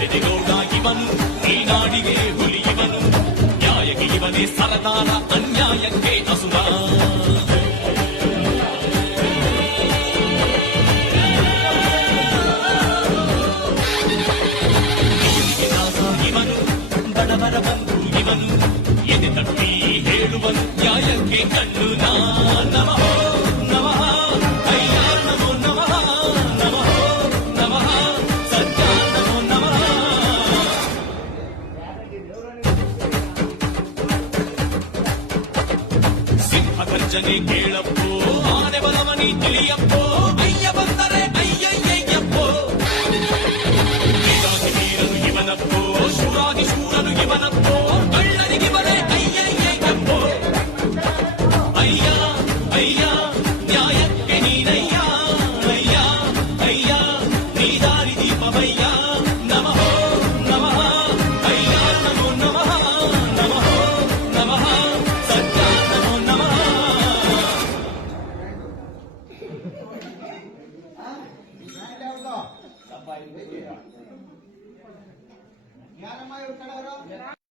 ಬೆದೆಗೌಡ ಇವನು ಈ ನಾಡಿಗೆ ಹುಲಿ ಇವನು ನ್ಯಾಯಕ್ಕೆ ಇವನೇ ಸರದಾರ ಅನ್ಯಾಯಕ್ಕೆ ಅಸುರ ಇವನು ಬಡವರ ಬಂಧು ಇವನು ಎದೆ ತಟ್ಟಿ ಹೇಳುವನು ನ್ಯಾಯಕ್ಕೆ ಕಣ್ಣು ನಮಃ ನಮಃ ಅಯ್ಯ ನಮೋ ನಮಃ ನಮಃ ನಮಃ ಸತ್ಯ ನಮೋ ನಮಃ ಸಿಂಹ ಗರ್ಜನೆ ಕೇಳಪ್ಪೋ ಆನೆ ಬಲವನಿ ತಿಳಿಯಪ್ಪೋ ಅಯ್ಯ ಬಂದರೆ ಅಯ್ಯಯ್ಯಯ್ಯಪ್ಪೋ ವೀರಾಗಿ ವೀರನು ಇವನಪ್ಪೋ ಶೂರಾಗಿ ಶೂರನು ಇವನಪ್ಪೋ ಕಳ್ಳನಿಗಿವನೇ ಅಯ್ಯಯ್ಯಯ್ಯಪ್ಪೋ ಅಯ್ಯ ಅಯ್ಯ ನ್ಯಾಯಕ್ಕೆ ನೀನಯ್ಯ ಅಯ್ಯ ಅಯ್ಯ ನೀ ದಾರಿ ದೀಪವಯ್ಯ ನಮಃ ನಮಃ ಅಯ್ಯ ನಮೋ ನಮಃ ನಮಃ ನಮಃ ಸತ್ಯ ನಮೋ ನಮಃ ಯಾರಮ್ಮ ಇವ್ರ ಕಡೆ